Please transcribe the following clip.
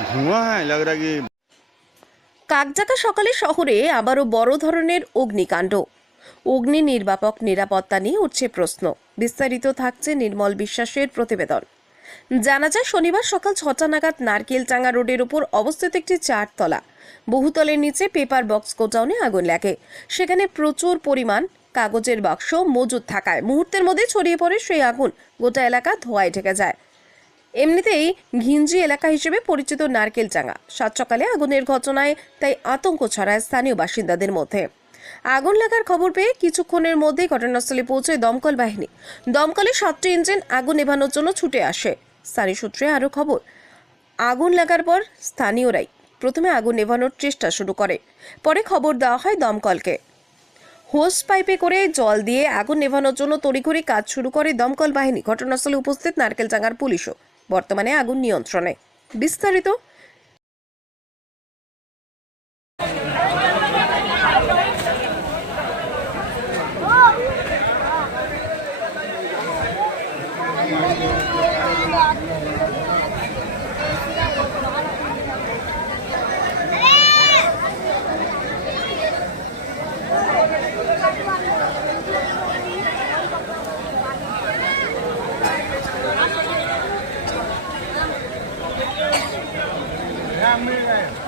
धुआं है, लग रहा है कि কাকজাকা সকালে শহরে আবারও বড় ধরনের অগ্নিকাণ্ড। অগ্নি নির্বাপক নিরাপত্তা নিয়ে উঠছে প্রশ্ন। বিস্তারিত থাকছে নির্মল বিশ্বাসের প্রতিবেদন। জানা যায় শনিবার সকাল 6টা নাগাদ নারকেলটাঙ্গা রোডের উপর অবস্থিত একটি চারতলা বহুতলের নিচে পেপার বক্স গোডাউনে আগুন লাগে। সেখানে প্রচুর পরিমাণ কাগজের বাক্স মজুদ থাকায় মুহূর্তের মধ্যে ছড়িয়ে পড়ে সেই আগুন। গোটা এলাকা ধোঁয়ায় ঢেকে যায়। এমনিতেই ঘিঞ্জি এলাকা হিসেবে পরিচিত নারকেলটাঙ্গা, সাত সকালে আগুনের ঘটনায় তাই আতঙ্ক ছড়ায় স্থানীয় বাসিন্দাদের মধ্যে। আগুন লাগার খবর পেয়ে কিছুক্ষণের মধ্যেই ঘটনাস্থলে পৌঁছে দমকল বাহিনী। দমকলের 7টি ইঞ্জিন আগুন নেভানোর জন্য ছুটে আসে। স্থানীয় সূত্রে আরও খবর, আগুন লাগার পর স্থানীয়রাই প্রথমে আগুন নেভানোর চেষ্টা শুরু করে। পরে খবর দেওয়া হয় দমকলকে। হোস পাইপে করে জল দিয়ে আগুন নেভানোর জন্য তড়িঘড়ি কাজ শুরু করে দমকল বাহিনী। ঘটনাস্থলে উপস্থিত নারকেলটাঙ্গার পুলিশও। বর্তমানে আগুন নিয়ন্ত্রণে। বিস্তারিত मिल गए।